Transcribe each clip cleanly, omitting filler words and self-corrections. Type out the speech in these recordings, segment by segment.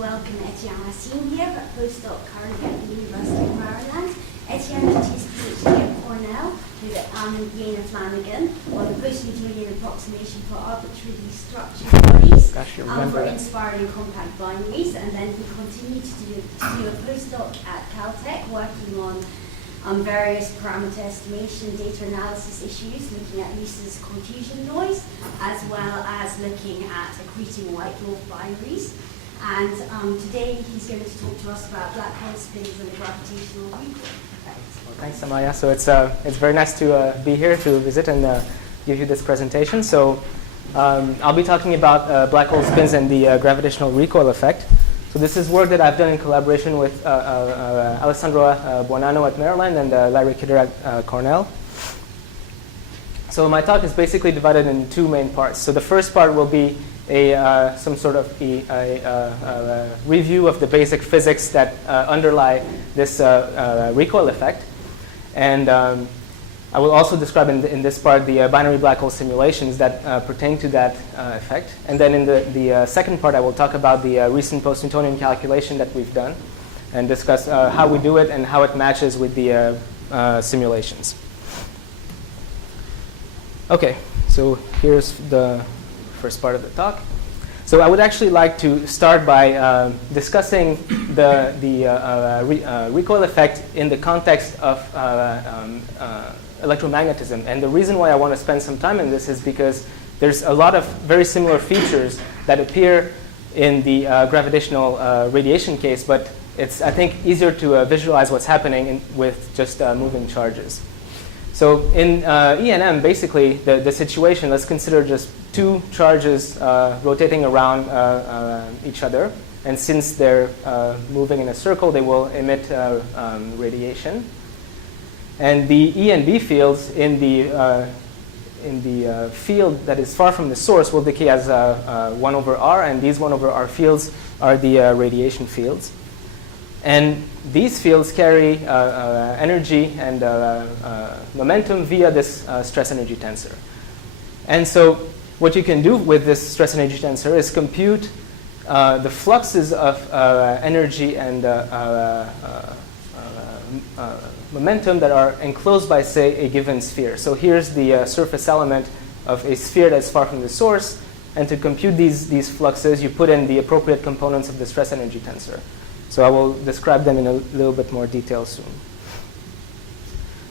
welcome Etienne Racine here, a postdoc currently at the University of Maryland. Etienne did his PhD at Cornell with Ian Flanagan on the post-Newtonian approximation for arbitrarily structured bodies for inspiring compact binaries, and then he continued to do a postdoc at Caltech working on various parameter estimation, data analysis issues, looking at Lisa's confusion noise, as well as looking at accreting white dwarf binaries. And today he's going to talk to us about black hole spins and the gravitational recoil effect. Well, thanks, Amaya. So it's very nice to be here to visit and give you this presentation. So I'll be talking about black hole spins and the gravitational recoil effect. So this is work that I've done in collaboration with Alessandro Buonanno at Maryland and Larry Kidder at Cornell. So my talk is basically divided in two main parts. So the first part will be some sort of a review of the basic physics that underlie this recoil effect. And I will also describe in this part the binary black hole simulations that pertain to that effect. And then in the second part, I will talk about the recent post-Newtonian calculation that we've done and discuss how we do it and how it matches with the simulations. OK, so here's the first part of the talk. So I would actually like to start by discussing the recoil effect in the context of electromagnetism. And the reason why I want to spend some time in this is because there's a lot of very similar features that appear in the gravitational radiation case, but it's, I think, easier to visualize what's happening with just moving charges. So in E&M, basically, the situation, let's consider just two charges rotating around each other. And since they're moving in a circle, they will emit radiation. And the E and B fields in the field that is far from the source will decay as 1 over r, and these 1 over r fields are the radiation fields. And these fields carry energy and momentum via this stress energy tensor. And so what you can do with this stress energy tensor is compute the fluxes of energy and momentum that are enclosed by, say, a given sphere. So here's the surface element of a sphere that's far from the source. And to compute these fluxes, you put in the appropriate components of the stress energy tensor. So I will describe them in a little bit more detail soon.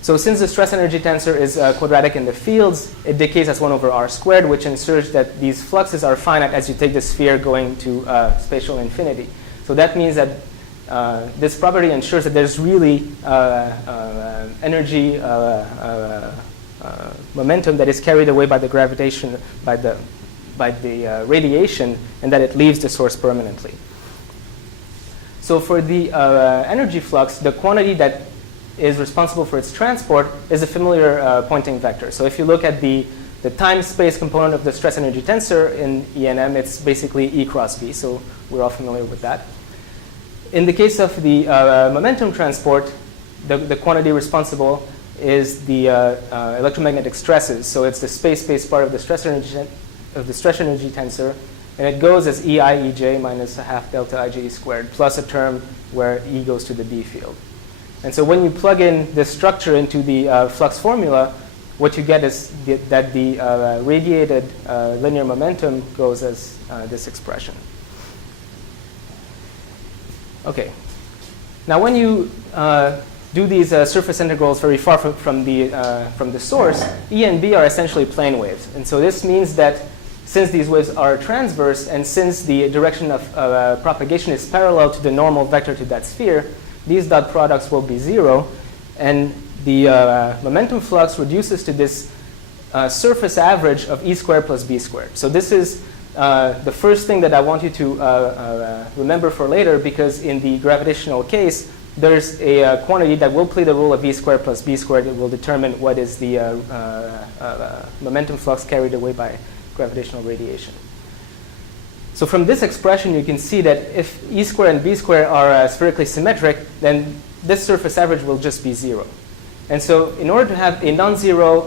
So since the stress energy tensor is quadratic in the fields, it decays as 1 over r squared, which ensures that these fluxes are finite as you take the sphere going to spatial infinity. So that means that this property ensures that there's really energy momentum that is carried away by the gravitation, by the radiation, and that it leaves the source permanently. So for the energy flux, the quantity that is responsible for its transport is a familiar Poynting vector. So if you look at the time-space component of the stress energy tensor in E&M, it's basically E cross B. So we're all familiar with that. In the case of the momentum transport, the quantity responsible is the electromagnetic stresses. So it's the space-based part of the stress energy tensor. And it goes as EI EJ minus a half delta IJ squared plus a term where E goes to the B field. And so when you plug in this structure into the flux formula, what you get is that the radiated linear momentum goes as this expression. OK. Now when you do these surface integrals very far from the source, E and B are essentially plane waves. And so this means that since these waves are transverse and since the direction of propagation is parallel to the normal vector to that sphere, these dot products will be 0. And the momentum flux reduces to this surface average of E squared plus B squared. So this is the first thing that I want you to remember for later, because in the gravitational case, there's a quantity that will play the role of E squared plus B squared. It will determine what is the momentum flux carried away by gravitational radiation. So from this expression, you can see that if E squared and B squared are spherically symmetric, then this surface average will just be 0. And so in order to have a non-zero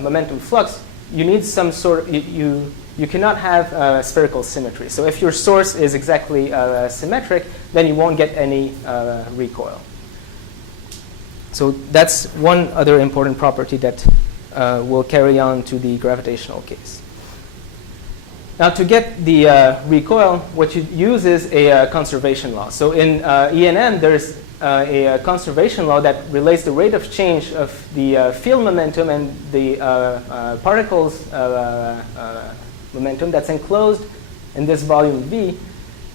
momentum flux, you need some sort of, you you cannot have spherical symmetry. So if your source is exactly symmetric, then you won't get any recoil. So that's one other important property that will carry on to the gravitational case. Now, to get the recoil, what you use is a conservation law. So in E&M, there's a conservation law that relates the rate of change of the field momentum and the particles momentum that's enclosed in this volume V,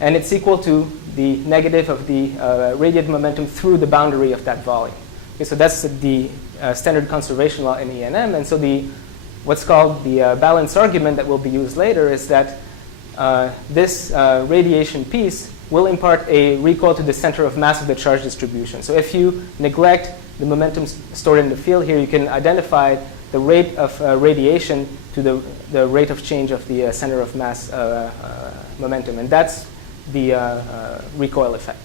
and it's equal to the negative of the radiated momentum through the boundary of that volume. Okay, so that's the standard conservation law in E&M, and so what's called the balance argument that will be used later is that this radiation piece will impart a recoil to the center of mass of the charge distribution. So if you neglect the momentum stored in the field here, you can identify the rate of radiation to the rate of change of the center of mass momentum, and that's the recoil effect.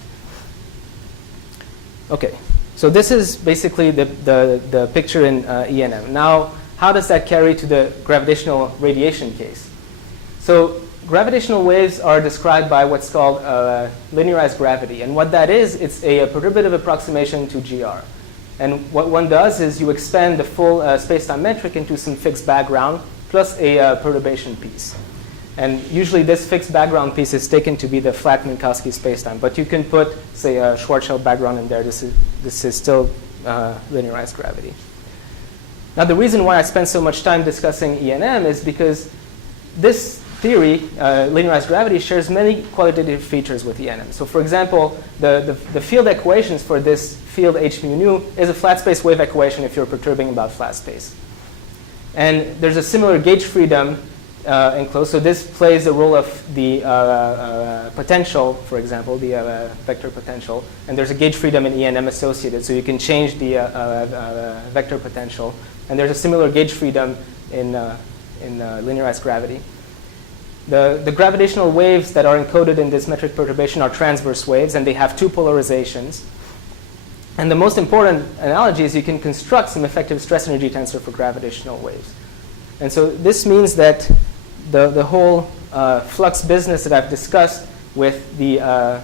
Okay, so this is basically the picture in E&M. Now, how does that carry to the gravitational radiation case? So gravitational waves are described by what's called linearized gravity. And what that is, it's a perturbative approximation to GR. And what one does is you expand the full space-time metric into some fixed background plus a perturbation piece. And usually this fixed background piece is taken to be the flat Minkowski spacetime. But you can put, say, a Schwarzschild background in there. This is still linearized gravity. Now, the reason why I spend so much time discussing E&M is because this theory, linearized gravity, shares many qualitative features with E&M. So, for example, the field equations for this field h mu nu is a flat space wave equation if you're perturbing about flat space. And there's a similar gauge freedom enclosed. So this plays the role of the potential, for example, the vector potential. And there's a gauge freedom in E&M associated, so you can change the vector potential. And there's a similar gauge freedom in linearized gravity. The gravitational waves that are encoded in this metric perturbation are transverse waves, and they have two polarizations. And the most important analogy is you can construct some effective stress energy tensor for gravitational waves. And so this means that the whole flux business that I've discussed with the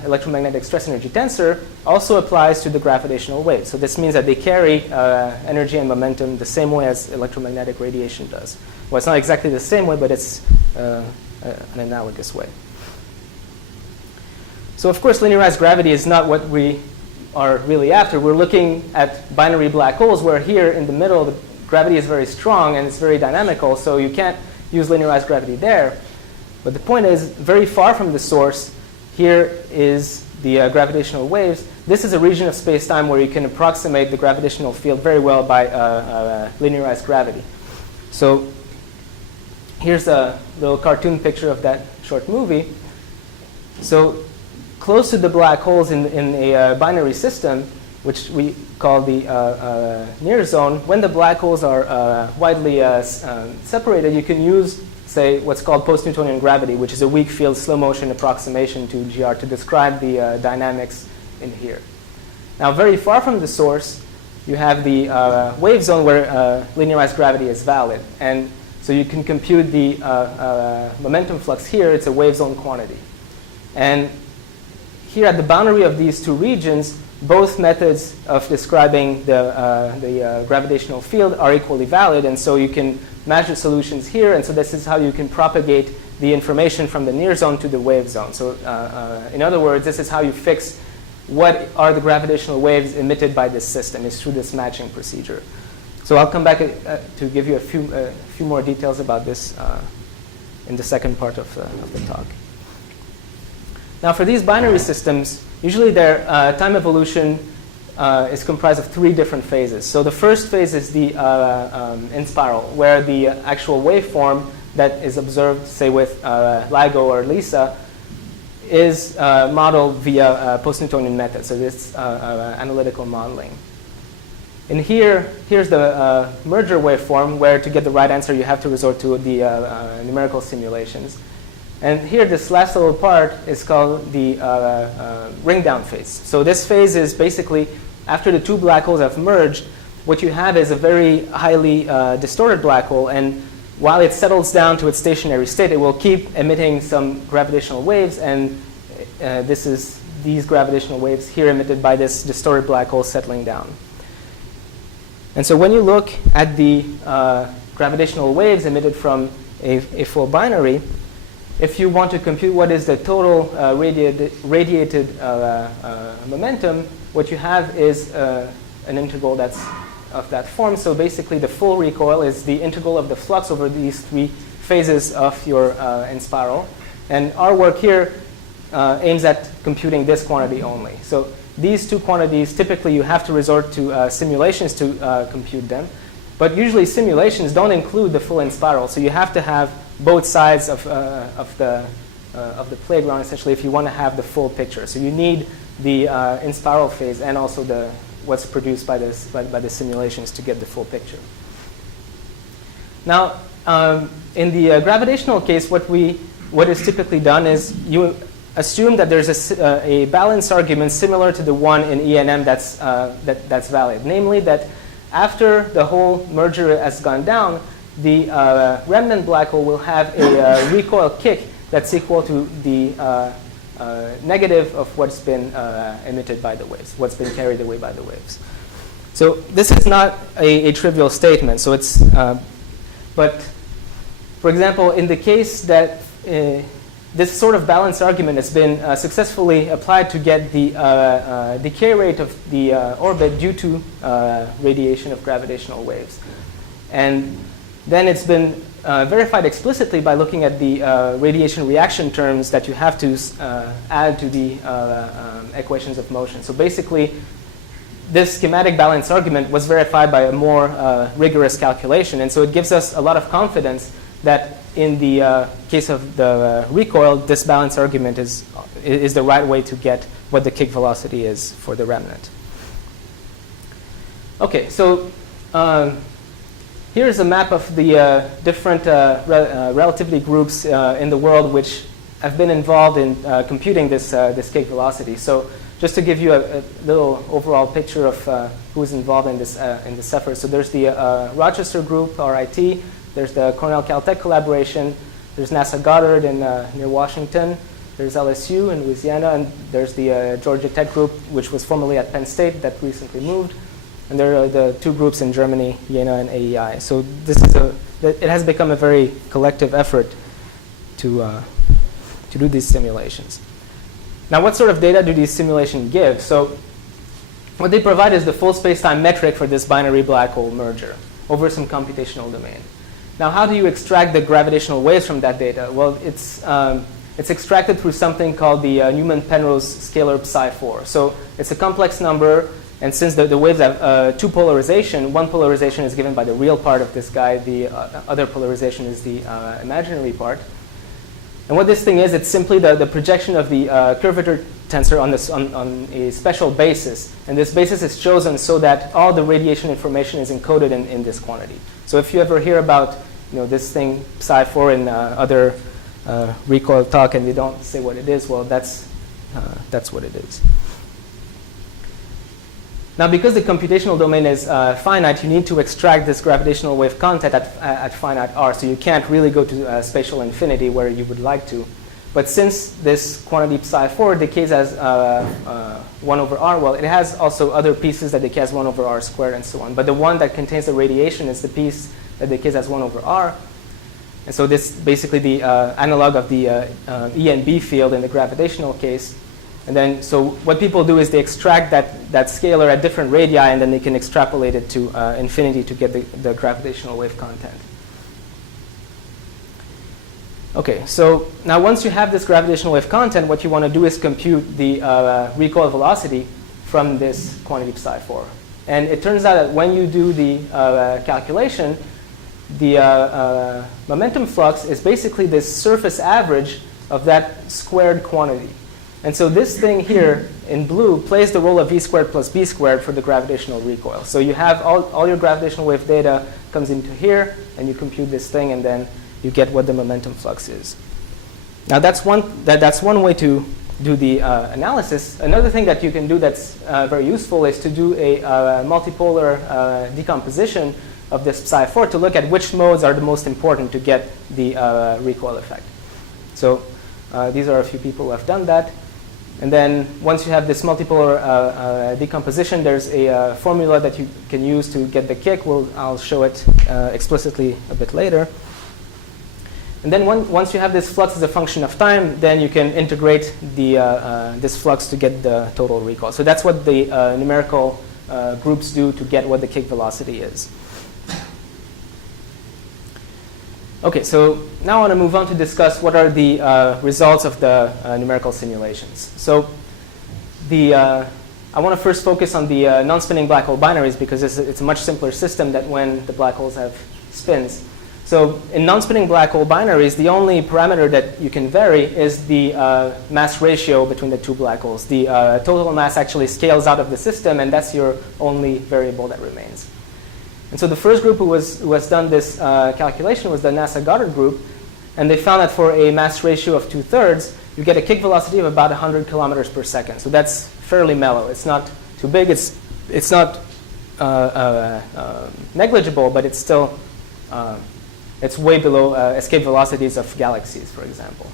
electromagnetic stress energy tensor also applies to the gravitational waves. So this means that they carry energy and momentum the same way as electromagnetic radiation does. Well, it's not exactly the same way, but it's an analogous way. So of course, linearized gravity is not what we are really after. We're looking at binary black holes, where here in the middle, the gravity is very strong and it's very dynamical, so you can't use linearized gravity there. But the point is, very far from the source, here is the gravitational waves. This is a region of space-time where you can approximate the gravitational field very well by linearized gravity. So here's a little cartoon picture of that short movie. So close to the black holes in a binary system, which we call the near zone, when the black holes are widely separated, you can use, say, what's called post-Newtonian gravity, which is a weak field slow motion approximation to GR to describe the dynamics in here. Now, very far from the source, you have the wave zone where linearized gravity is valid. And so you can compute the momentum flux here. It's a wave zone quantity. And here at the boundary of these two regions, both methods of describing the gravitational field are equally valid. And so you can match the solutions here. And so this is how you can propagate the information from the near zone to the wave zone. So in other words, this is how you fix what are the gravitational waves emitted by this system, is through this matching procedure. So I'll come back to give you a few more details about this in the second part of the talk. Now, for these binary systems, usually their time evolution is comprised of three different phases. So the first phase is the in spiral, where the actual waveform that is observed, say, with LIGO or LISA, is modeled via post-Newtonian method. So this analytical modeling. And here's the merger waveform, where to get the right answer, you have to resort to the numerical simulations. And here, this last little part is called the ringdown phase. So this phase is basically after the two black holes have merged, what you have is a very highly distorted black hole. And while it settles down to its stationary state, it will keep emitting some gravitational waves, and these gravitational waves here emitted by this distorted black hole settling down. And so when you look at the gravitational waves emitted from a full binary, if you want to compute what is the total radiated momentum, what you have is an integral that's of that form. So basically the full recoil is the integral of the flux over these three phases of your in-spiral. And our work here aims at computing this quantity only. So these two quantities, typically you have to resort to simulations to compute them. But usually simulations don't include the full in-spiral. So you have to have both sides of the playground, essentially, if you want to have the full picture. So you need the in-spiral phase and also what's produced by the simulations to get the full picture. Now, in the gravitational case, what is typically done is you assume that there's a balance argument similar to the one in ENM that's valid. Namely, that after the whole merger has gone down, the remnant black hole will have a recoil kick that's equal to the negative of what's been emitted by the waves, what's been carried away by the waves. So this is not a trivial statement. So it's, but for example, in the case that this sort of balance argument has been successfully applied to get the decay rate of the orbit due to radiation of gravitational waves. And then it's been verified explicitly by looking at the radiation reaction terms that you have to add to the equations of motion. So basically, this schematic balance argument was verified by a more rigorous calculation. And so it gives us a lot of confidence that in the case of the recoil, this balance argument is the right way to get what the kick velocity is for the remnant. Okay, so here's a map of the different relativity groups in the world which have been involved in computing this kick velocity. So just to give you a little overall picture of who's involved in this effort. So there's the Rochester group, RIT. There's the Cornell-Caltech collaboration. There's NASA Goddard near Washington. There's LSU in Louisiana. And there's the Georgia Tech group, which was formerly at Penn State, that recently moved. And there are the two groups in Germany, Jena and AEI. So this is it has become a very collective effort to do these simulations. Now, what sort of data do these simulations give? So what they provide is the full space-time metric for this binary black hole merger over some computational domain. Now, how do you extract the gravitational waves from that data? Well, it's extracted through something called the Newman-Penrose scalar psi4. So it's a complex number, and since the waves have two polarization, one polarization is given by the real part of this guy, the other polarization is the imaginary part. And what this thing is, it's simply the projection of the curvature tensor on a special basis. And this basis is chosen so that all the radiation information is encoded in this quantity. So if you ever hear about this thing psi4 in other recoil talk and they don't say what it is, well, that's what it is. Now, because the computational domain is finite, you need to extract this gravitational wave content at finite r. So you can't really go to spatial infinity where you would like to. But since this quantity psi4 decays as 1 over r, well, it has also other pieces that decay as 1 over r squared and so on. But the one that contains the radiation is the piece that decays as 1 over r. And so this is basically the analog of the E and B field in the gravitational case. And then, so what people do is they extract that scalar at different radii, and then they can extrapolate it to infinity to get the gravitational wave content. Okay, so now once you have this gravitational wave content, what you want to do is compute the recoil velocity from this quantity psi4. And it turns out that when you do the calculation, the momentum flux is basically this surface average of that squared quantity. And so this thing here in blue plays the role of v squared plus b squared for the gravitational recoil. So you have all your gravitational wave data comes into here, and you compute this thing, and then you get what the momentum flux is. Now that's one way to do the analysis. Another thing that you can do that's very useful is to do a multipolar decomposition of this psi4 to look at which modes are the most important to get the recoil effect. So these are a few people who have done that. And then once you have this multipolar decomposition, there's a formula that you can use to get the kick. I'll show it explicitly a bit later. And then once you have this flux as a function of time, then you can integrate this flux to get the total recoil. So that's what the numerical groups do to get what the kick velocity is. OK, so now I want to move on to discuss what are the results of the numerical simulations. So I want to first focus on the non-spinning black hole binaries, because it's a much simpler system than when the black holes have spins. So in non-spinning black hole binaries, the only parameter that you can vary is the mass ratio between the two black holes. The total mass actually scales out of the system, and that's your only variable that remains. And so the first group who has done this calculation was the NASA Goddard group. And they found that for a mass ratio of 2/3, you get a kick velocity of about 100 kilometers per second. So that's fairly mellow. It's not too big. It's not negligible, but it's still it's way below escape velocities of galaxies, for example.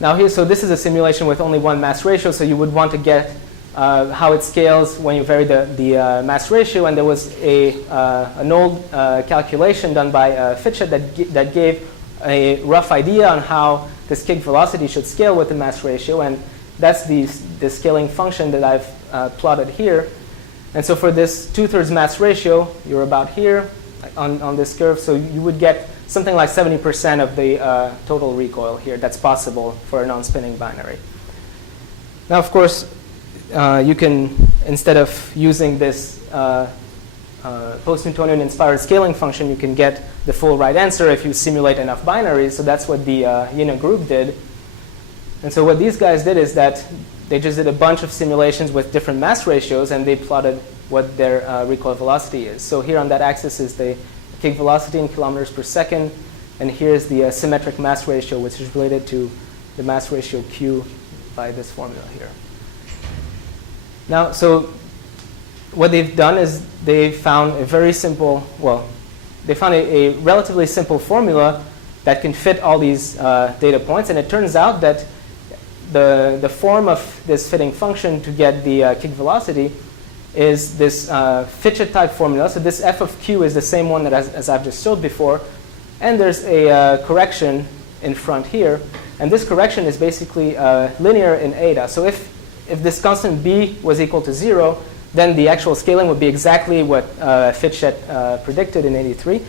Now so this is a simulation with only one mass ratio, so you would want to get how it scales when you vary the mass ratio. And there was an old calculation done by Fitchett that gave a rough idea on how this kick velocity should scale with the mass ratio. And that's the scaling function that I've plotted here. And so for this 2/3 mass ratio, you're about here on this curve. So you would get something like 70% of the total recoil here. That's possible for a non-spinning binary. Now, of course, you can, instead of using this post-Newtonian inspired scaling function, you can get the full right answer if you simulate enough binaries. So that's what the Yina group did. And so what these guys did is that they just did a bunch of simulations with different mass ratios, and they plotted what their recoil velocity is. So here on that axis is the kick velocity in kilometers per second. And here's the symmetric mass ratio, which is related to the mass ratio Q by this formula here. Now, so what they've done is they found a very simple, they found a relatively simple formula that can fit all these data points. And it turns out that the form of this fitting function to get the kick velocity is this Fitchett type formula. So this f of q is the same one that as I've just showed before. And there's a correction in front here. And this correction is basically linear in eta. So if this constant b was equal to 0, then the actual scaling would be exactly what Fitchett predicted in '83.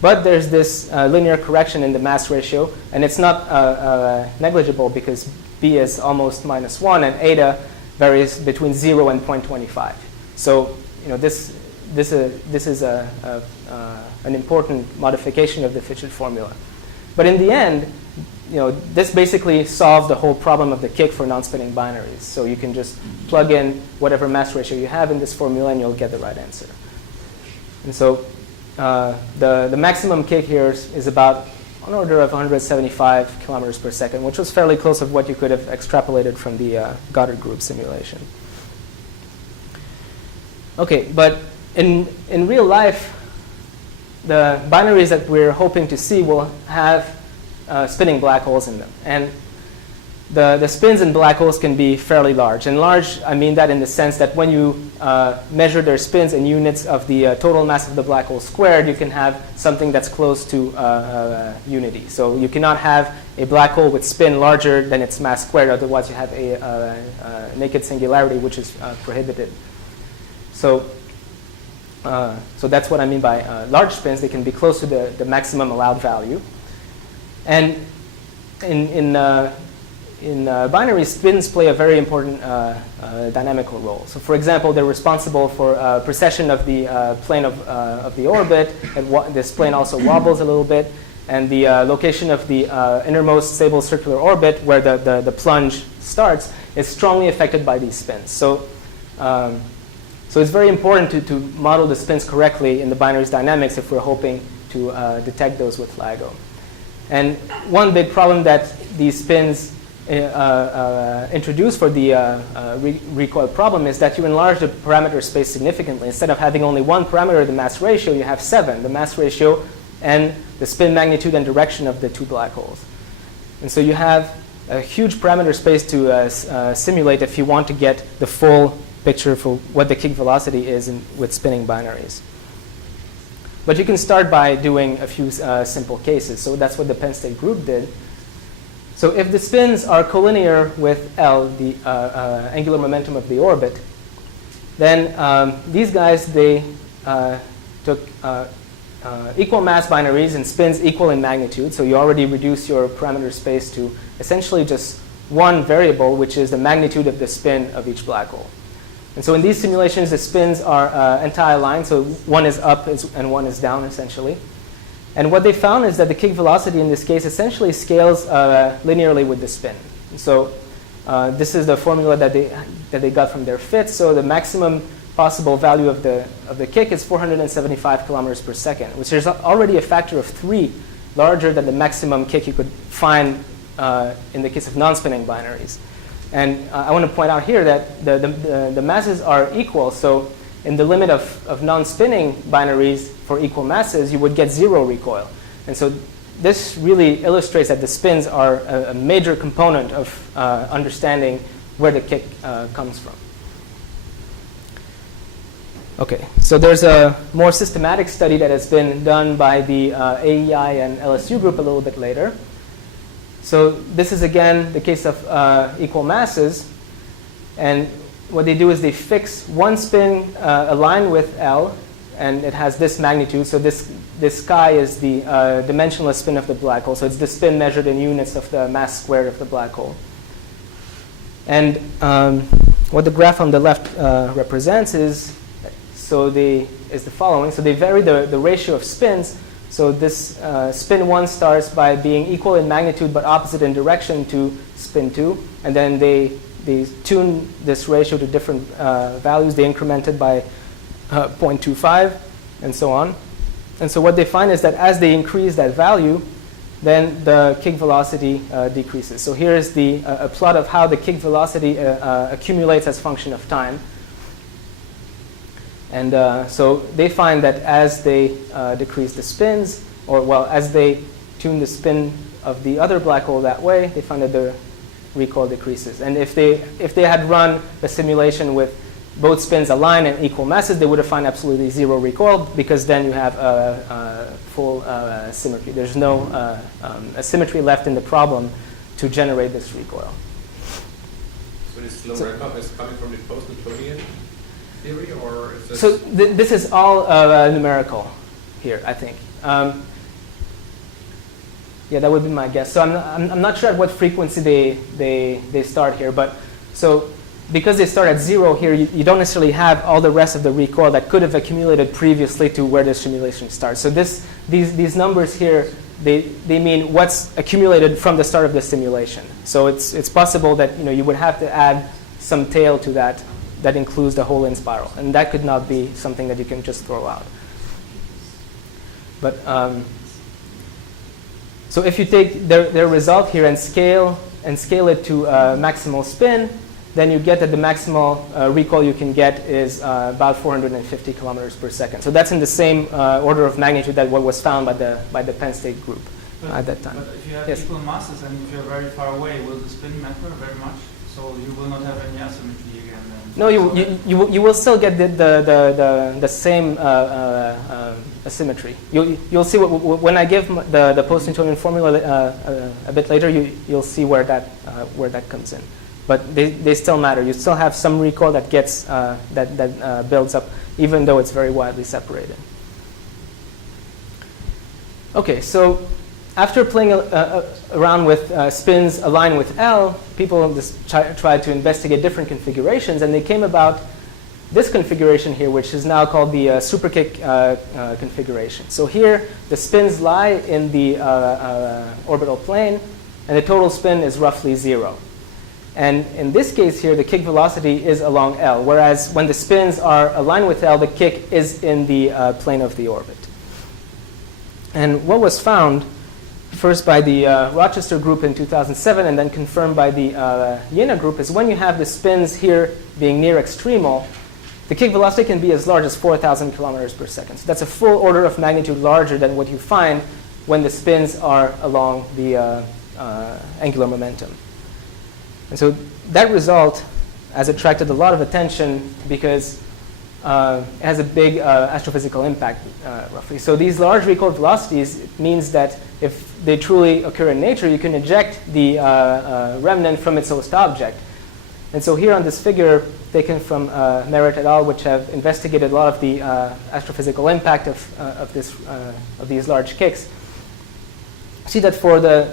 But there's this linear correction in the mass ratio, and it's not negligible because b is almost -1, and eta varies between 0 and 0.25. So this is an important modification of the Fitchett formula. But in the end, this basically solves the whole problem of the kick for non-spinning binaries. So you can just plug in whatever mass ratio you have in this formula, and you'll get the right answer. And so the maximum kick here is about on order of 175 kilometers per second, which was fairly close of what you could have extrapolated from the Goddard group simulation. OK, but in real life, the binaries that we're hoping to see will have spinning black holes in them. And the spins in black holes can be fairly large. And large, I mean that in the sense that when you measure their spins in units of the total mass of the black hole squared, you can have something that's close to unity. So you cannot have a black hole with spin larger than its mass squared. Otherwise, you have a naked singularity, which is prohibited. So that's what I mean by large spins. They can be close to the maximum allowed value. And in binary, spins play a very important dynamical role. So for example, they're responsible for precession of the plane of the orbit. And this plane also wobbles a little bit. And the location of the innermost stable circular orbit, where the plunge starts, is strongly affected by these spins. So it's very important to model the spins correctly in the binary's dynamics if we're hoping to detect those with LIGO. And one big problem that these spins introduced for the recoil problem is that you enlarge the parameter space significantly. Instead of having only one parameter, the mass ratio, you have 7, the mass ratio and the spin magnitude and direction of the two black holes. And so you have a huge parameter space to simulate if you want to get the full picture for what the kick velocity is with spinning binaries. But you can start by doing a few simple cases. So that's what the Penn State group did. So if the spins are collinear with L, the angular momentum of the orbit, then these guys, they took equal mass binaries and spins equal in magnitude. So you already reduce your parameter space to essentially just one variable, which is the magnitude of the spin of each black hole. And so in these simulations, the spins are anti-aligned. So one is up and one is down, essentially. And what they found is that the kick velocity in this case essentially scales linearly with the spin. And so this is the formula that they got from their fits. So the maximum possible value of the kick is 475 kilometers per second, which is already a factor of 3 larger than the maximum kick you could find in the case of non-spinning binaries. And I want to point out here that the masses are equal. So in the limit of non-spinning binaries for equal masses, you would get 0 recoil. And so this really illustrates that the spins are a major component of understanding where the kick comes from. Okay, so there's a more systematic study that has been done by the AEI and LSU group a little bit later. So this is, again, the case of equal masses. And what they do is they fix one spin aligned with L, and it has this magnitude. So this chi is the dimensionless spin of the black hole. So it's the spin measured in units of the mass squared of the black hole. And what the graph on the left represents is the following. So they vary the ratio of spins. So this spin 1 starts by being equal in magnitude but opposite in direction to spin 2. And then they tune this ratio to different values. They increment it by 0.25 and so on. And so what they find is that as they increase that value, then the kick velocity decreases. So here is a plot of how the kick velocity accumulates as function of time. And so they find that as they decrease the spins, or well, as they tune the spin of the other black hole that way, they find that the recoil decreases. And if they had run a simulation with both spins aligned and equal masses, they would have found absolutely 0 recoil, because then you have full symmetry. There's no asymmetry left in the problem to generate this recoil. So this slow ramp-up is coming from the post-Newtonian theory, or is this? So this is all numerical here, I think. Yeah, that would be my guess. So I'm not sure at what frequency they start here, but so because they start at 0 here, you don't necessarily have all the rest of the recoil that could have accumulated previously to where the simulation starts. So these numbers here, they mean what's accumulated from the start of the simulation. So it's possible that you would have to add some tail to that includes the whole in spiral, and that could not be something that you can just throw out. But so if you take their result here and scale it to maximal spin, then you get that the maximal recoil you can get is about 450 kilometers per second. So that's in the same order of magnitude that what was found by the Penn State group at that time. But if you have Yes. equal masses and if you're very far away, will the spin matter very much? So you will not have any asymmetry again. No, you will still get the same asymmetry. You'll see when I give the post-Newtonian formula a bit later. You'll see where that comes in. But they still matter. You still have some recoil that gets that builds up, even though it's very widely separated. Okay, so after playing around with spins aligned with L, people just tried to investigate different configurations, and they came about this configuration here, which is now called the Superkick configuration. So here, the spins lie in the orbital plane, and the total spin is roughly 0. And in this case here, the kick velocity is along L, whereas when the spins are aligned with L, the kick is in the plane of the orbit. And what was found first by the Rochester group in 2007 and then confirmed by the Jena group, is when you have the spins here being near extremal, the kick velocity can be as large as 4,000 kilometers per second. So that's a full order of magnitude larger than what you find when the spins are along the angular momentum. And so that result has attracted a lot of attention because it has a big astrophysical impact, roughly. So these large recoil velocities, it means that if they truly occur in nature, you can eject the remnant from its host object. And so here on this figure, taken from Merritt et al., which have investigated a lot of the astrophysical impact of these large kicks, see that for the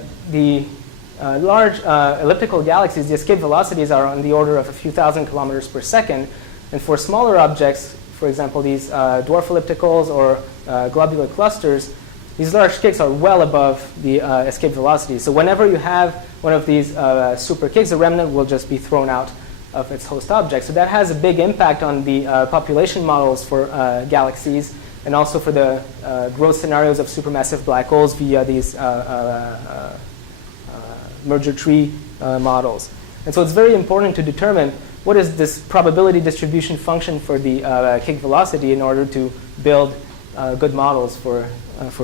large elliptical galaxies, the escape velocities are on the order of a few thousand kilometers per second. And for smaller objects, for example, these dwarf ellipticals or globular clusters, these large kicks are well above the escape velocity. So whenever you have one of these super kicks, the remnant will just be thrown out of its host object. So that has a big impact on the population models for galaxies and also for the growth scenarios of supermassive black holes via these merger tree models. And so it's very important to determine what is this probability distribution function for the kick velocity in order to build good models for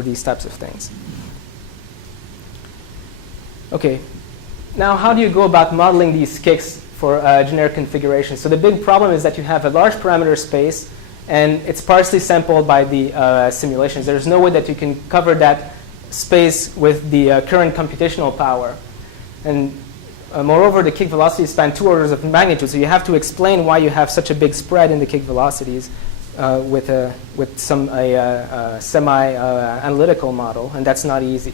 these types of things. Okay, now how do you go about modeling these kicks for generic configuration? So the big problem is that you have a large parameter space and it's partially sampled by the simulations. There's no way that you can cover that space with the current computational power. And moreover, the kick velocities span 2 orders of magnitude, so you have to explain why you have such a big spread in the kick velocities with some semi-analytical model, and that's not easy.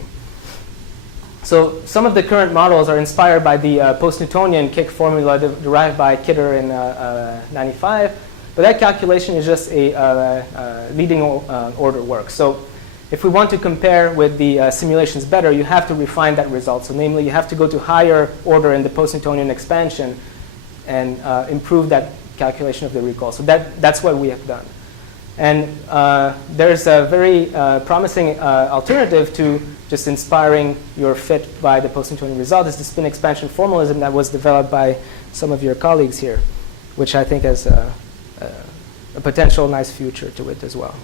So some of the current models are inspired by the post-Newtonian kick formula derived by Kidder in 95, but that calculation is just a leading order work. So if we want to compare with the simulations better, you have to refine that result. So namely, you have to go to higher order in the post-Newtonian expansion and improve that calculation of the recoil. So that's what we have done. And there's a very promising alternative to just inspiring your fit by the post-Newtonian result is the spin expansion formalism that was developed by some of your colleagues here, which I think has a potential nice future to it as well.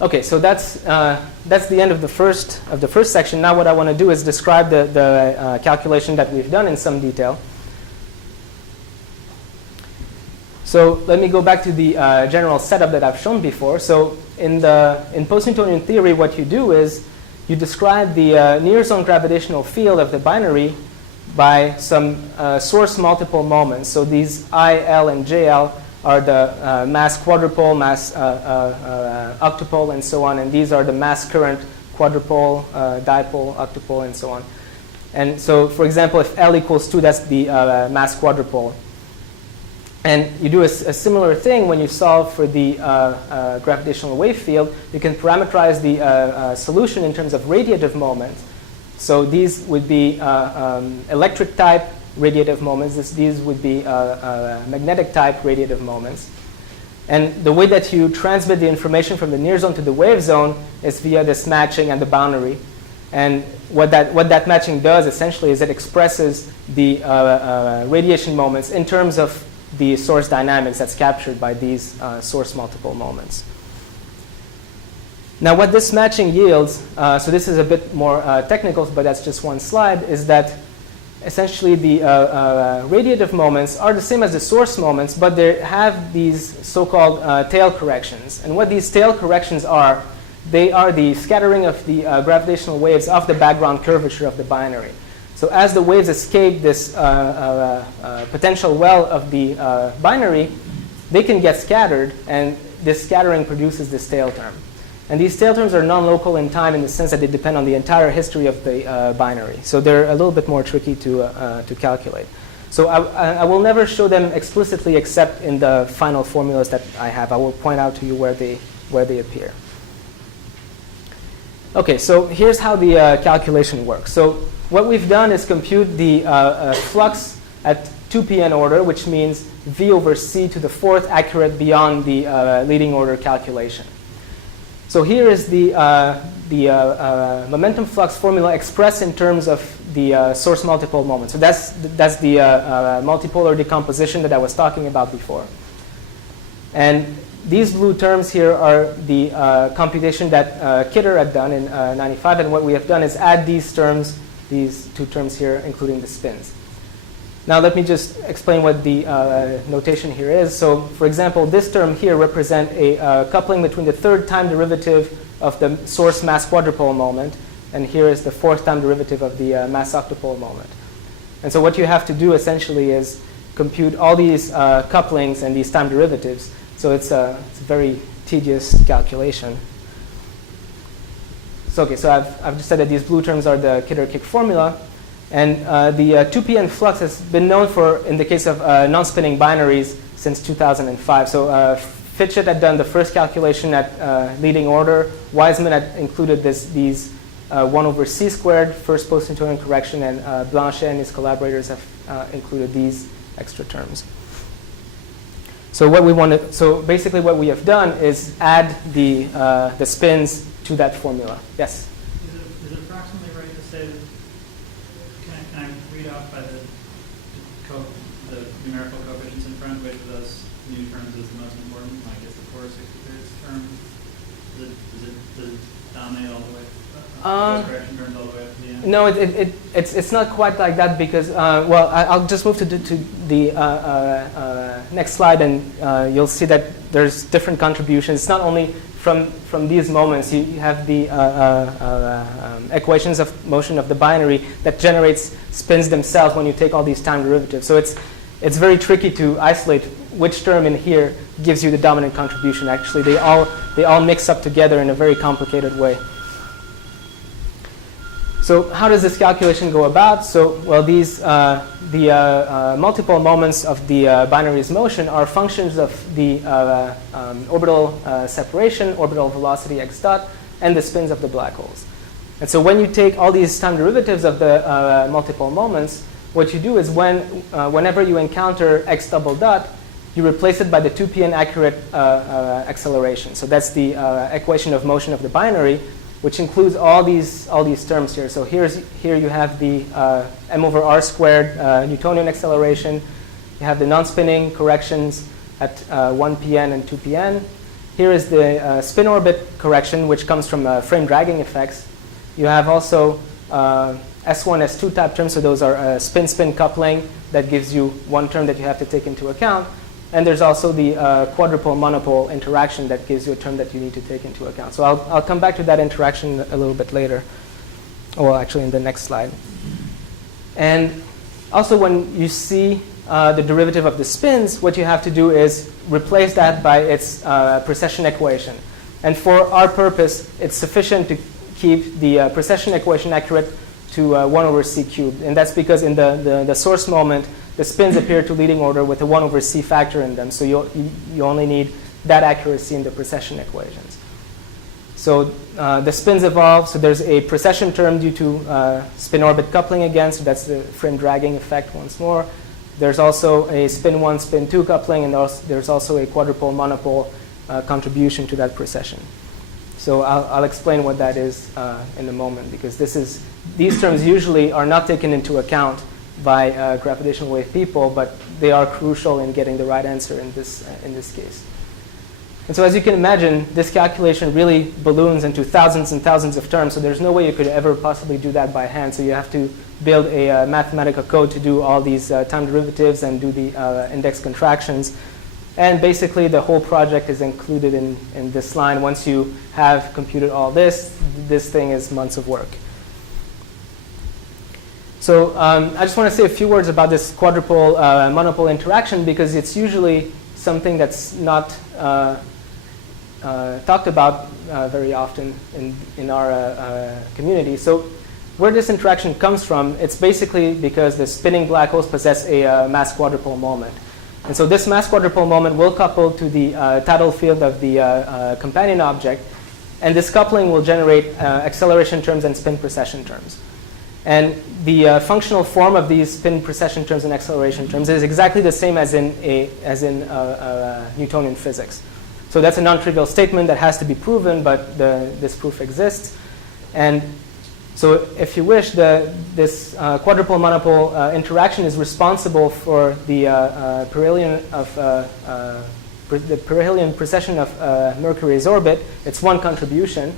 Okay, so that's the end of the first section. Now what I want to do is describe the calculation that we've done in some detail. So let me go back to the general setup that I've shown before. So in post-Newtonian theory, what you do is you describe the near-zone gravitational field of the binary by some source multiple moments. So these I, L, and JL are the mass quadrupole, mass octupole, and so on. And these are the mass current quadrupole, dipole, octupole, and so on. And so, for example, if L equals 2, that's the mass quadrupole. And you do a similar thing when you solve for the gravitational wave field. You can parameterize the solution in terms of radiative moments. So these would be electric type radiative moments. These would be magnetic type radiative moments. And the way that you transmit the information from the near zone to the wave zone is via this matching and the boundary. And what that matching does essentially is it expresses the radiation moments in terms of the source dynamics that's captured by these source multiple moments. Now what this matching yields, so this is a bit more technical, but that's just one slide, is that essentially the radiative moments are the same as the source moments, but they have these so-called tail corrections. And what these tail corrections are, they are the scattering of the gravitational waves off the background curvature of the binary. So as the waves escape this potential well of the binary, they can get scattered, and this scattering produces this tail term. And these tail terms are non-local in time in the sense that they depend on the entire history of the binary. So they're a little bit more tricky to calculate. So I will never show them explicitly except in the final formulas that I have. I will point out to you where they appear. Okay, so here's how the calculation works. So what we've done is compute the flux at 2pn order, which means v over c to the 4th accurate beyond the leading order calculation. So here is the momentum flux formula expressed in terms of the source multipole moment. So that's the multipolar decomposition that I was talking about before. And these blue terms here are the computation that Kidder had done in 95. And what we have done is add these terms, these two terms here, including the spins. Now let me just explain what the notation here is. So for example, this term here represents a coupling between the third time derivative of the source mass quadrupole moment, and here is the fourth time derivative of the mass octopole moment. And so what you have to do essentially is compute all these couplings and these time derivatives. So it's a very tedious calculation. So okay, so I've just said that these blue terms are the Kidder-Kick formula. And the 2pn flux has been known for, in the case of non-spinning binaries, since 2005. So Fitchett had done the first calculation at leading order. Wiseman had included these 1/c², first post-Newtonian correction, and Blanchet and his collaborators have included these extra terms. So basically what we have done is add the spins to that formula. Yes? Is it approximately right to say that, can I read off by the numerical coefficients in front, which of those new terms is the most important? Like, is the 4/63 term, does it dominate all the way? Those correction terms all the way up to the end? No, it's not quite like that because, well, I'll just move to the next slide, and you'll see that there's different contributions. It's not only from these moments. You have the equations of motion of the binary that generates spins themselves when you take all these time derivatives. So it's very tricky to isolate which term in here gives you the dominant contribution. Actually, they all mix up together in a very complicated way. So how does this calculation go about? So, well, the multiple moments of the binary's motion are functions of the orbital separation, orbital velocity x dot, and the spins of the black holes. And so when you take all these time derivatives of the multiple moments, what you do is whenever you encounter x double dot, you replace it by the 2pn accurate acceleration. So that's the equation of motion of the binary, which includes all these terms here. So here you have the m/r² Newtonian acceleration. You have the non-spinning corrections at 1pn and 2pn. Here is the spin orbit correction, which comes from frame dragging effects. You have also S1, S2 type terms. So those are spin-spin coupling that gives you one term that you have to take into account. And there's also the Quadrupole-Monopole Interaction that gives you a term that you need to take into account. So I'll come back to that interaction a little bit later. Well, actually in the next slide. And also when you see the derivative of the spins, what you have to do is replace that by its precession equation. And for our purpose, it's sufficient to keep the precession equation accurate to 1/c³. And that's because in the source moment, the spins appear to leading order with a 1/c factor in them. So you only need that accuracy in the precession equations. So the spins evolve. So there's a precession term due to spin orbit coupling again. So that's the frame dragging effect once more. There's also a spin 1, spin 2 coupling, and there's also a quadrupole-monopole contribution to that precession. So I'll explain what that is in a moment, because these terms usually are not taken into account by gravitational wave people, but they are crucial in getting the right answer in this case. And so as you can imagine, this calculation really balloons into thousands and thousands of terms, so there's no way you could ever possibly do that by hand. So you have to build a mathematical code to do all these time derivatives and do the index contractions. And basically the whole project is included in this line. Once you have computed all this thing is months of work. So I just want to say a few words about this quadrupole-monopole interaction, because it's usually something that's not talked about very often in our community. So where this interaction comes from, it's basically because the spinning black holes possess a mass quadrupole moment. And so this mass quadrupole moment will couple to the tidal field of the companion object, and this coupling will generate acceleration terms and spin precession terms. And the functional form of these spin precession terms and acceleration terms is exactly the same as in Newtonian physics. So that's a non-trivial statement that has to be proven, but this proof exists. And so if you wish, this quadrupole-monopole interaction is responsible for the perihelion precession of Mercury's orbit. It's one contribution.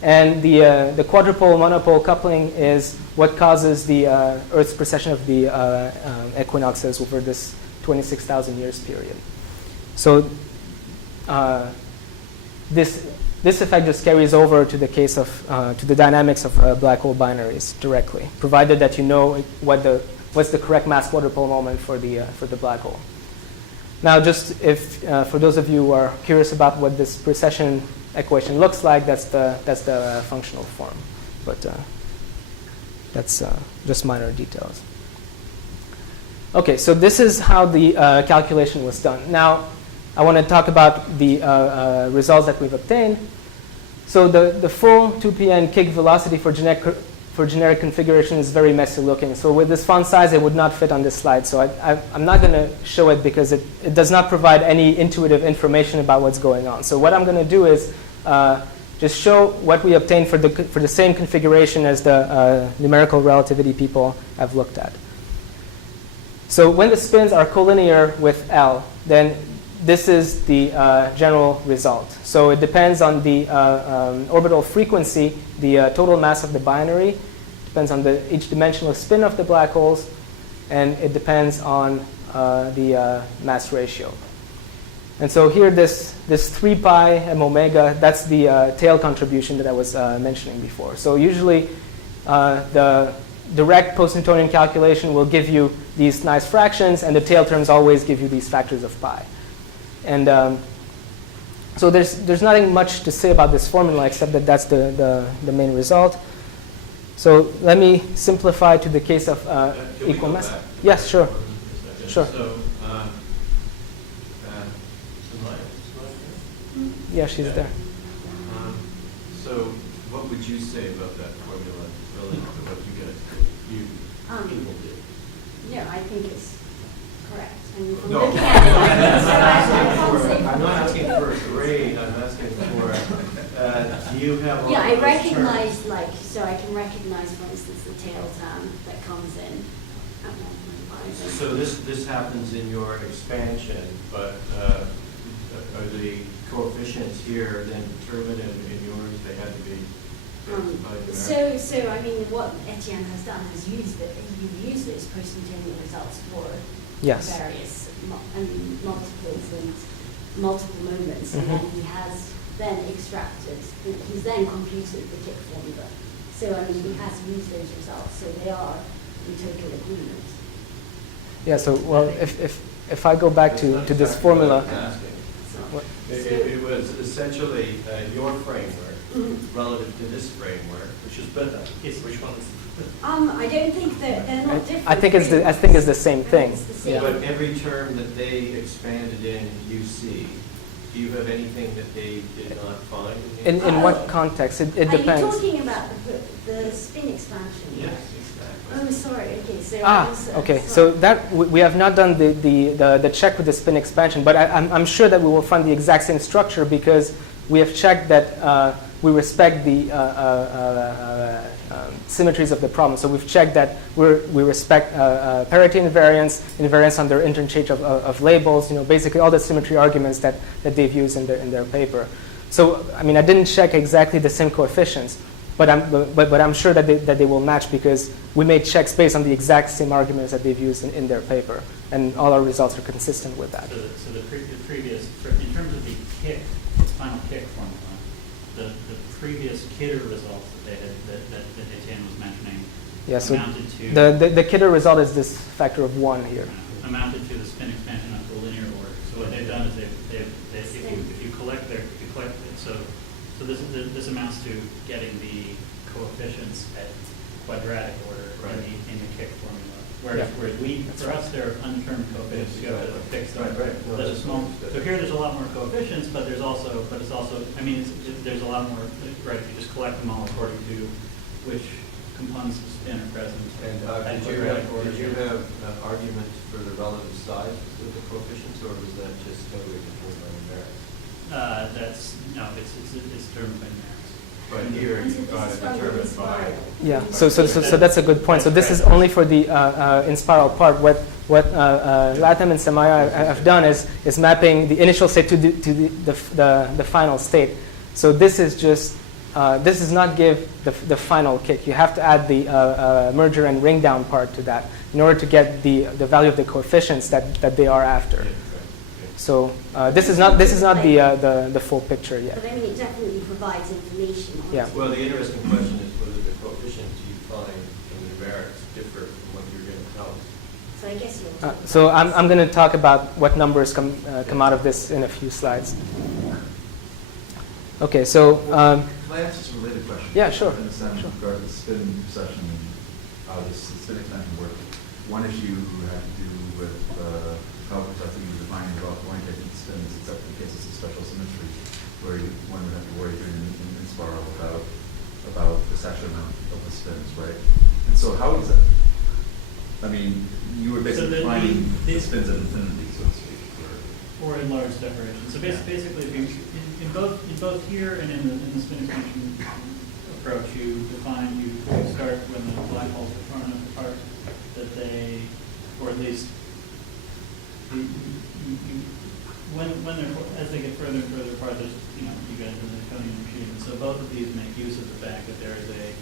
And the quadrupole-monopole coupling is what causes the Earth's precession of the equinoxes over this 26,000 years period. So this effect just carries over to the case of to the dynamics of black hole binaries directly, provided that you know what's the correct mass quadrupole moment for the black hole. Now, just if for those of you who are curious about what this precession equation looks like, that's the functional form, but that's just minor details. Okay, so this is how the calculation was done. Now, I want to talk about the results that we've obtained. So the full 2pn kick velocity for generic configuration is very messy looking. So with this font size, it would not fit on this slide. So I'm not going to show it because it does not provide any intuitive information about what's going on. So what I'm going to do is just show what we obtained for the same configuration as the numerical relativity people have looked at. So when the spins are collinear with L, then this is the general result. So it depends on the orbital frequency, the total mass of the binary, depends on each dimensional spin of the black holes, and it depends on the mass ratio. And so here this 3 pi m omega, that's the tail contribution that I was mentioning before. So usually the direct post-Newtonian calculation will give you these nice fractions, and the tail terms always give you these factors of pi. And so there's nothing much to say about this formula except that that's the main result. So let me simplify to the case of equal mass. Yes, sure. Sure. So, Yeah, she's there. So what would you say about that formula relative to what you guys people did? No, I think it's correct. And from No, looking at it, I think it's I'm not asking for a grade. I'm asking for, do you have? yeah, I those recognize, terms? like, so I can recognize, for instance, the tail term that comes in at 1.5. So this happens in your expansion, but are the coefficients here then determinative in yours? They had to be. So I mean, what Etienne has done is used those post-Newtonian results for Yes. various multiples and multiple moments, and then he has then extracted. He's then computed the kick formula. So I mean, he has used those results, so they are in total agreement. Yeah. So well, if I go back to this formula. What? It was essentially your framework relative to this framework, which is better. Yes, which one is? I don't think that they're not different. I think it's the same thing. It's the same. Yeah. But every term that they expanded in UC, do you have anything that they did not find? In what context? It depends. Are you talking about the spin expansion? Yes, exactly. Oh, sorry. Okay, so Okay. So that we have not done the check with the spin expansion, but I'm sure that we will find the exact same structure because we have checked that we respect the symmetries of the problem. So we've checked that we respect parity invariance under interchange of labels. You know, basically all the symmetry arguments that they've used in their paper. So I mean, I didn't check exactly the same coefficients, but I'm sure that they will match because we made checks based on the exact same arguments that they've used in their paper, and all our results are consistent with that. So the previous, in terms of the final kick formula, the previous Kitter results that they had that Etienne was mentioning, Yeah. So amounted to the Kitter result is this factor of 1 here. Amounted to the spin expansion of the linear order. So what they've done is if you collect it, so this amounts to getting the coefficients at quadratic order in the kick formula. Whereas for us, there are untermed coefficients. You have a fixed number. There's a small. So here, there's a lot more coefficients, but there's also, I mean, there's a lot more. Right, if you just collect them all according to which components of spin are present. And did you have arguments for the relative size of the coefficients, or was that just totally determined by invariance? It's determined by numerics. But here, you've got it determined by. Yeah, so that's a good point. So this is only for the in spiral part. What Latham and Samaya have done is mapping the initial state to the final state. So this is just this does not give the final kick. You have to add the merger and ringdown part to that in order to get the value of the coefficients that they are after. So this is not the full picture yet. But I mean, it definitely provides information on Yeah. it. Well, the interesting question is whether the coefficients you find in the numerics differ from what you're going to tell us. So I guess you'll. So I'm going to talk about what numbers come out of this in a few slides. Okay, so. Can I ask just a related question? Yeah, sure. In the sense of regard to the spin session and how this spin extension work. One issue had to do with how precisely you were defining about orientation spins, except in cases of special symmetry, where one would have to worry during an spiral about the section of the spins, right? And so how is that? I mean, you were basically defining the spins at infinity, so to speak. Or in large separation. So basically, if you, in both here and in the spin extension approach, you start when the black holes are far enough apart that they, or at least when they're as they get further and further apart, there's you guys in the Newtonian machine, and so both of these make use of the fact that there is a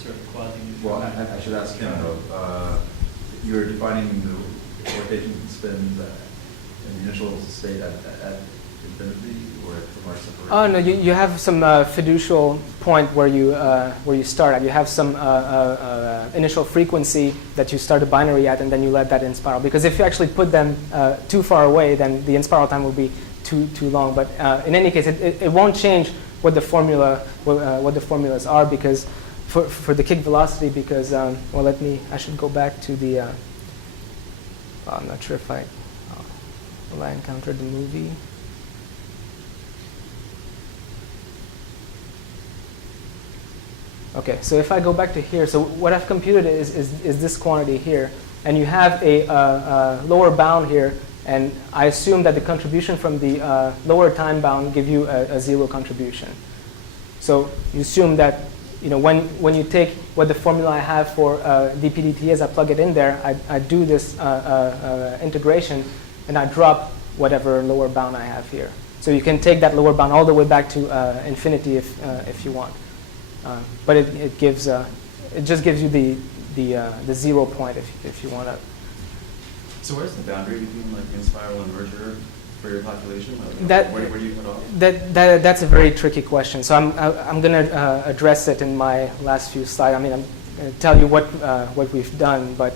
sort of quasi. Well, I should ask him though. You're defining the rotation spins in the initial state at infinity or at large separation? Oh no, you have some fiducial point where you start at. You have some initial frequency that you start a binary at, and then you let that in spiral. Because if you actually put them too far away, then the in spiral time will be too long. But in any case, it won't change what the formulas are, because for the kick velocity. Because I should go back to the. I'm not sure if I encountered the movie. Okay, so if I go back to here, so what I've computed is this quantity here, and you have a lower bound here, and I assume that the contribution from the lower time bound give you a zero contribution. So you assume that when you take what the formula I have for dp/dt is, I plug it in there, I do this integration, and I drop whatever lower bound I have here. So you can take that lower bound all the way back to infinity if you want. But it just gives you the 0 point if you want to. So where's the boundary between like in spiral and merger for your calculation? Where do you cut off? That's a very tricky question. So I'm going to address it in my last few slides. I mean, I'm going to tell you what we've done, but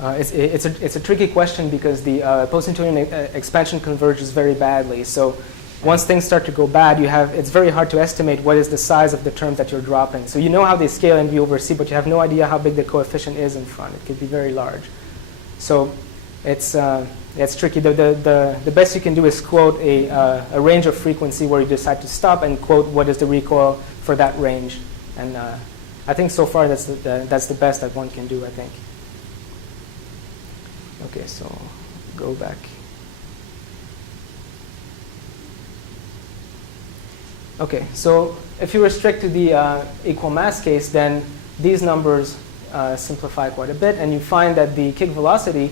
it's a tricky question because the post-Newtonian expansion converges very badly. So once things start to go bad, it's very hard to estimate what is the size of the term that you're dropping. So you know how they scale in V over C, but you have no idea how big the coefficient is in front. It could be very large. So it's tricky. The best you can do is quote a range of frequency where you decide to stop and quote what is the recoil for that range. And I think so far that's the best that one can do, I think. Okay, so go back. Okay, so if you restrict to the equal mass case, then these numbers simplify quite a bit, and you find that the kick velocity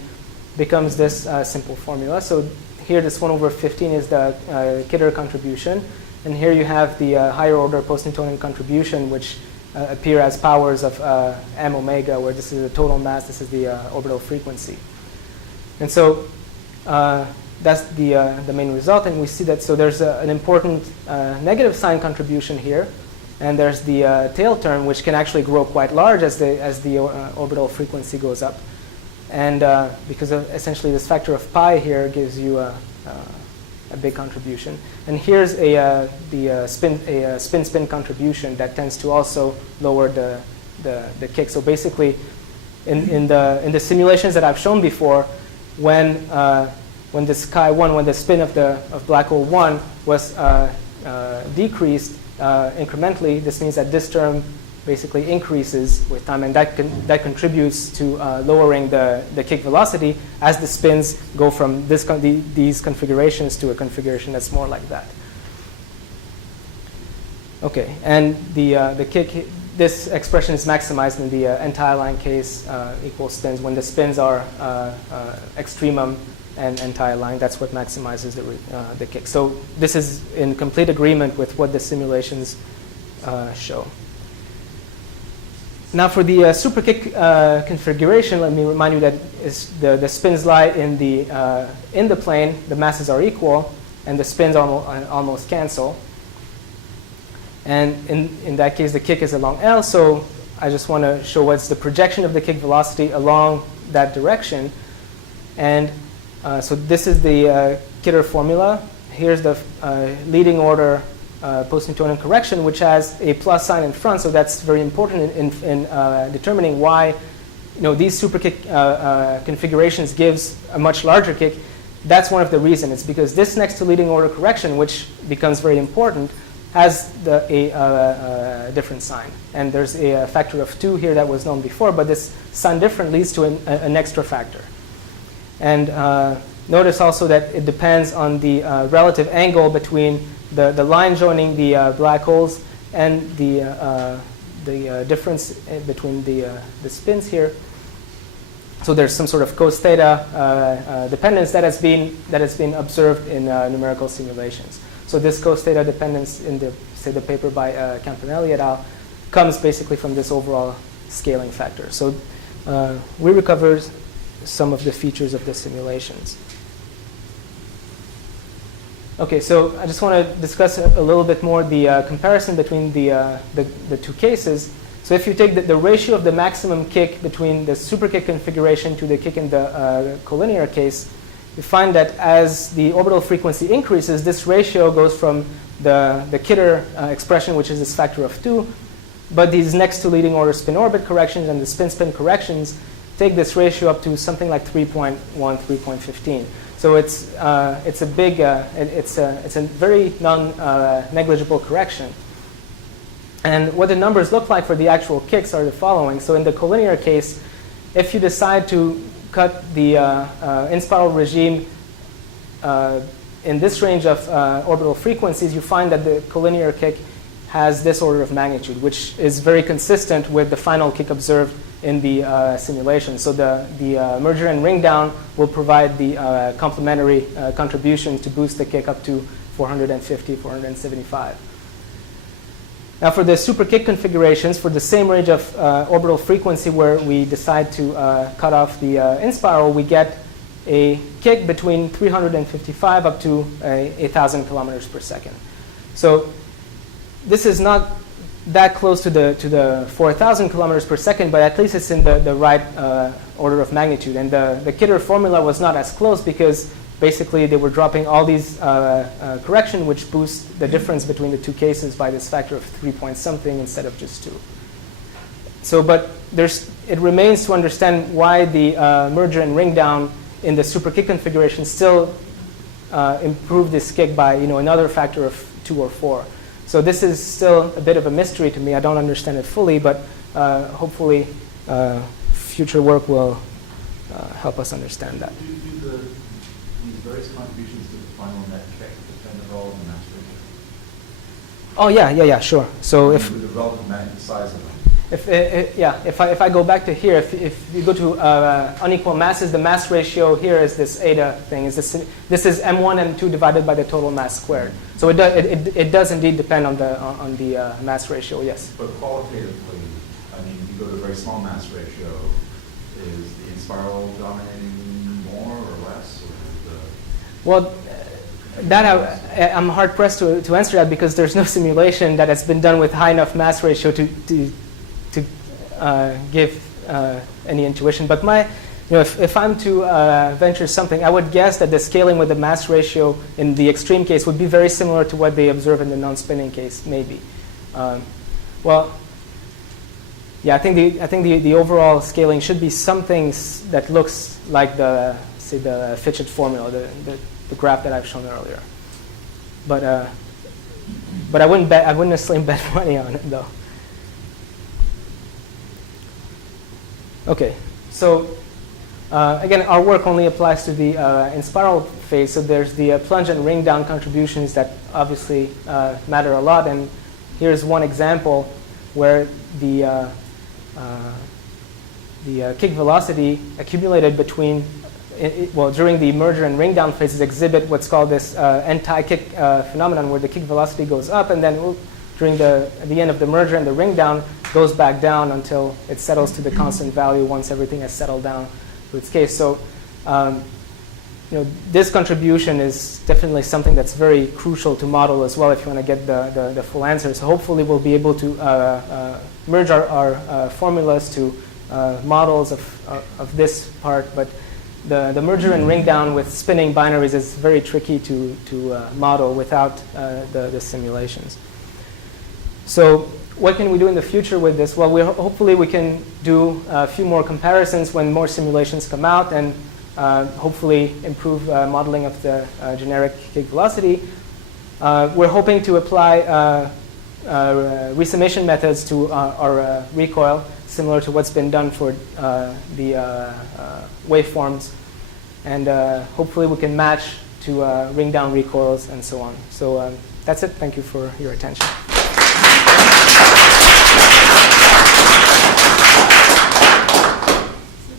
becomes this simple formula. So here, this 1 over 15 is the Kidder contribution, and here you have the higher order post-Newtonian contribution, which appear as powers of m omega, where this is the total mass, this is the orbital frequency. And so that's the main result, and we see that so there's an important negative sign contribution here, and there's the tail term, which can actually grow quite large as the orbital frequency goes up, and because of essentially this factor of pi here gives you a big contribution. And here's the spin-spin contribution that tends to also lower the kick. So basically, in the simulations that I've shown before, when this chi1, when the spin of black hole 1 was decreased incrementally, this means that this term basically increases with time, and that contributes to lowering the kick velocity as the spins go from these configurations to a configuration that's more like that. Okay, and the kick, this expression is maximized in the anti-align case, equal spins. When the spins are extremum and anti-align, that's what maximizes the kick. So this is in complete agreement with what the simulations show. Now for the Superkick configuration, let me remind you that the spins lie in the plane, the masses are equal, and the spins almost cancel. And in that case, the kick is along L, so I just want to show what's the projection of the kick velocity along that direction. And so this is the Kitter formula. Here's the leading order post-Newtonian correction, which has a plus sign in front, so that's very important in determining why these Superkick configurations gives a much larger kick. That's one of the reasons. It's because this next to leading order correction, which becomes very important, has a different sign. And there's a factor of 2 here that was known before, but this sign different leads to an extra factor. And notice also that it depends on the relative angle between the line joining the black holes and the difference between the spins here. So there's some sort of cos theta dependence that has been observed in numerical simulations. So this cos theta dependence in the paper by Campanelli et al. Comes basically from this overall scaling factor. So we recovered some of the features of the simulations. Okay, so I just want to discuss a little bit more the comparison between the two cases. So if you take the ratio of the maximum kick between the Superkick configuration to the kick in the collinear case, you find that as the orbital frequency increases, this ratio goes from the Kitter expression, which is this factor of 2, but these next to leading order spin orbit corrections and the spin-spin corrections take this ratio up to something like 3.1, 3.15. So it's a big, it's a very non-negligible correction. And what the numbers look like for the actual kicks are the following. So in the collinear case, if you decide to cut the in-spiral regime in this range of orbital frequencies, you find that the collinear kick has this order of magnitude, which is very consistent with the final kick observed in the simulation. So the merger and Ringdown will provide the complementary contribution to boost the kick up to 450, 475. Now for the Superkick configurations, for the same range of orbital frequency where we decide to cut off the in-spiral, we get a kick between 355 up to 1,000 kilometers per second. So this is not that close to the 4,000 kilometers per second, but at least it's in the right order of magnitude. And the Kitter formula was not as close because basically they were dropping all these correction, which boosts the difference between the two cases by this factor of 3 point something instead of just 2. So, but it remains to understand why the merger and Ringdown in the Superkick configuration still improve this kick by another factor of 2 or 4. So this is still a bit of a mystery to me. I don't understand it fully, but hopefully future work will help us understand that. Do these various contributions to the final net kick depend at all on the mass ratio? Oh yeah, sure. So if the relative size of them. If I go back to here, if you go to unequal masses, the mass ratio here is this eta thing. This is m1 and m2 divided by the total mass squared. So it does indeed depend on the mass ratio. Yes. But qualitatively, I mean, if you go to a very small mass ratio, is the in-spiral dominating more or less? Well, that I'm hard pressed to answer that because there's no simulation that has been done with high enough mass ratio to give any intuition. But if I'm to venture something, I would guess that the scaling with the mass ratio in the extreme case would be very similar to what they observe in the non-spinning case, maybe. Well, yeah, I think the overall scaling should be something that looks like the Fitchett formula, the graph that I've shown earlier. But I wouldn't necessarily bet money on it though. Okay, so again, our work only applies to the in-spiral phase. So there's the plunge and ring-down contributions that obviously matter a lot. And here's one example where the kick velocity accumulated between, during the merger and ring-down phases exhibit what's called this anti-kick phenomenon, where the kick velocity goes up, and then during the end of the merger and the ring-down goes back down until it settles to the constant value once everything has settled down to its case. So this contribution is definitely something that's very crucial to model as well if you want to get the full answer. So hopefully we'll be able to merge our formulas to models of this part, but the merger and ring down with spinning binaries is very tricky to model without the simulations. So what can we do in the future with this? Well, hopefully we can do a few more comparisons when more simulations come out, and hopefully improve modeling of the generic kick velocity. We're hoping to apply resummation methods to our recoil, similar to what's been done for the waveforms. And hopefully we can match to ring down recoils and so on. So that's it. Thank you for your attention.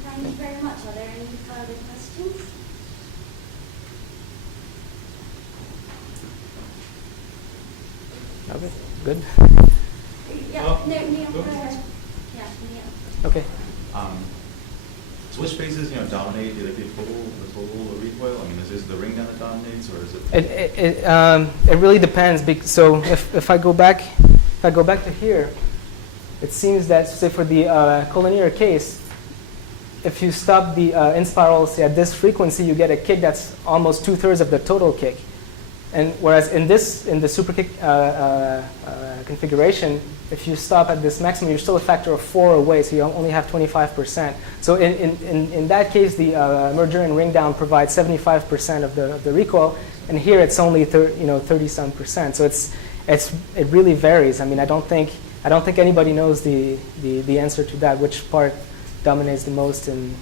Thank you very much. Are there any further questions? Okay, good. Yeah, Oh, no, Neil, go go ahead. ahead. Yeah, Neil. Okay. So which phases, dominate the total recoil? I mean, is this the ring down that dominates, or is it? It really depends. So if I go back to here, it seems that, say, for the collinear case, if you stop the in-spiral, say, at this frequency, you get a kick that's almost 2/3 of the total kick. And whereas in the Superkick configuration, if you stop at this maximum, you're still a factor of 4 away, so you only have 25%. So in that case, the merger and ring down provides 75% of the recoil, and here it's only 30-some percent. So it really varies. I mean, I don't think anybody knows the answer to that, which part dominates the most, and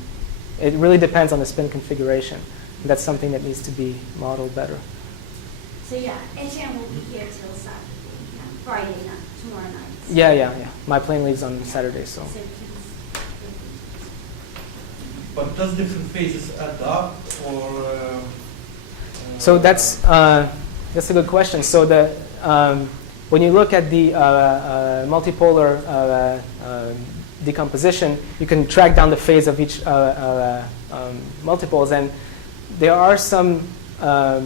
it really depends on the spin configuration. And that's something that needs to be modeled better. So yeah, Etienne will be here till Saturday, Friday night, tomorrow night. Yeah. My plane leaves on Saturday, so. But does different phases add up, or? So that's a good question. So when you look at the multipolar decomposition, you can track down the phase of each multiples, and there are some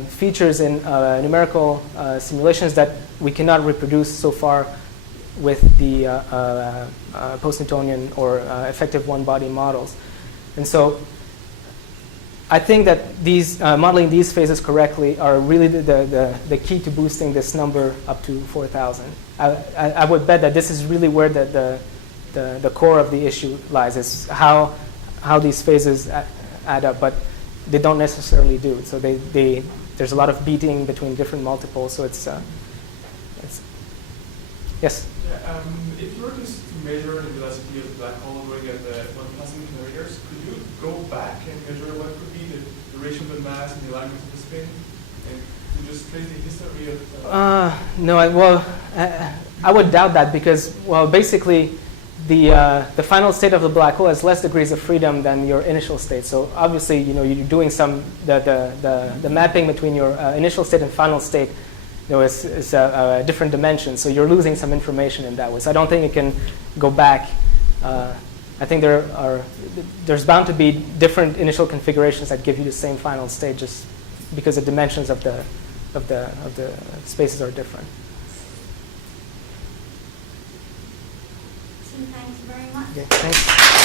features in numerical simulations that we cannot reproduce so far with the post-Newtonian or effective one-body models. And so I think that these modeling these phases correctly are really the key to boosting this number up to 4,000. I would bet that this is really where the core of the issue lies, is how these phases add up. But they don't necessarily do. So there's a lot of beating between different multiples. So it's yes. Yeah, if you were just to measure the velocity of the black hole going at the 1,000 kilometers, could you go back and measure what could be the duration of the mass and the alignment of the spin, and to just trace the history of? No. I would doubt that, because basically, the final state of the black hole has less degrees of freedom than your initial state. So obviously, you're doing the mapping between your initial state and final state, is a different dimension. So you're losing some information in that way. So I don't think it can go back. I think there's bound to be different initial configurations that give you the same final state, just because the dimensions of the spaces are different. Thank you very much. Okay, thanks.